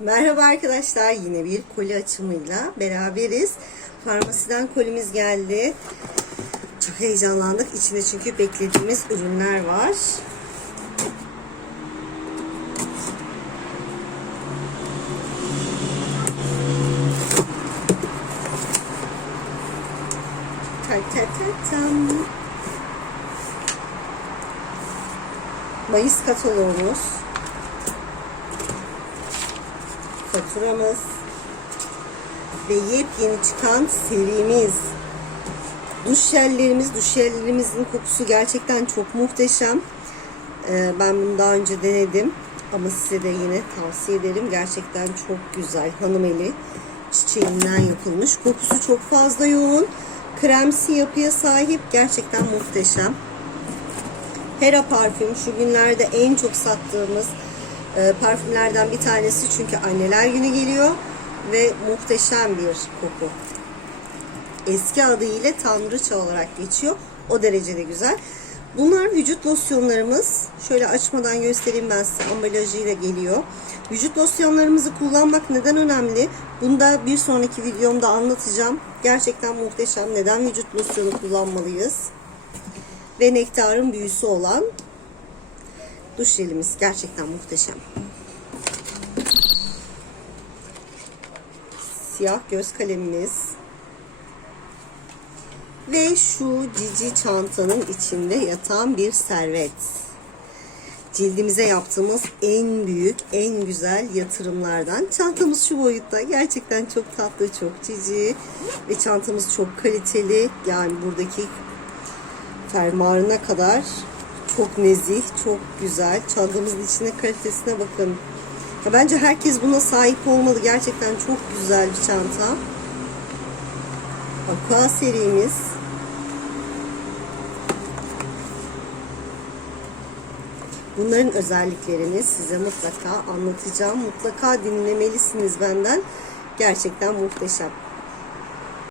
Merhaba arkadaşlar yine bir koli açımıyla beraberiz. Farmasiden kolimiz geldi. Çok heyecanlandık. İçinde çünkü beklediğimiz ürünler var. Ta ta. Mayıs kataloğumuz. Faturamız. Ve yepyeni çıkan serimiz. Duş jellerimiz, duş jellerimizin kokusu gerçekten çok muhteşem. Ee, ben bunu daha önce denedim. Ama size de yine tavsiye ederim. Gerçekten çok güzel. Hanım eli çiçeğinden yapılmış. Kokusu çok fazla yoğun. Kremsi yapıya sahip. Gerçekten muhteşem. Hera parfüm şu günlerde en çok sattığımız e, parfümlerden bir tanesi. Çünkü anneler günü geliyor ve muhteşem bir koku. Eski adıyla tanrıça olarak geçiyor. O derecede güzel. Bunlar vücut losyonlarımız. Şöyle açmadan göstereyim ben size. Ambalajıyla geliyor. Vücut losyonlarımızı kullanmak neden önemli? Bunu da bir sonraki videomda anlatacağım. Gerçekten muhteşem. Neden vücut losyonu kullanmalıyız? Ve nektarın büyüsü olan duş jelimiz. Gerçekten muhteşem. Siyah göz kalemimiz. Ve şu cici çantanın içinde yatan bir servet. Cildimize yaptığımız en büyük, en güzel yatırımlardan. Çantamız şu boyutta. Gerçekten çok tatlı, çok cici. Ve çantamız çok kaliteli. Yani buradaki fermuarına kadar çok nezih, çok güzel. Çantamızın içine kalitesine bakın. Ya bence herkes buna sahip olmalı. Gerçekten çok güzel bir çanta. Aqua serimiz. Bunların özelliklerini size mutlaka anlatacağım. Mutlaka dinlemelisiniz benden. Gerçekten muhteşem.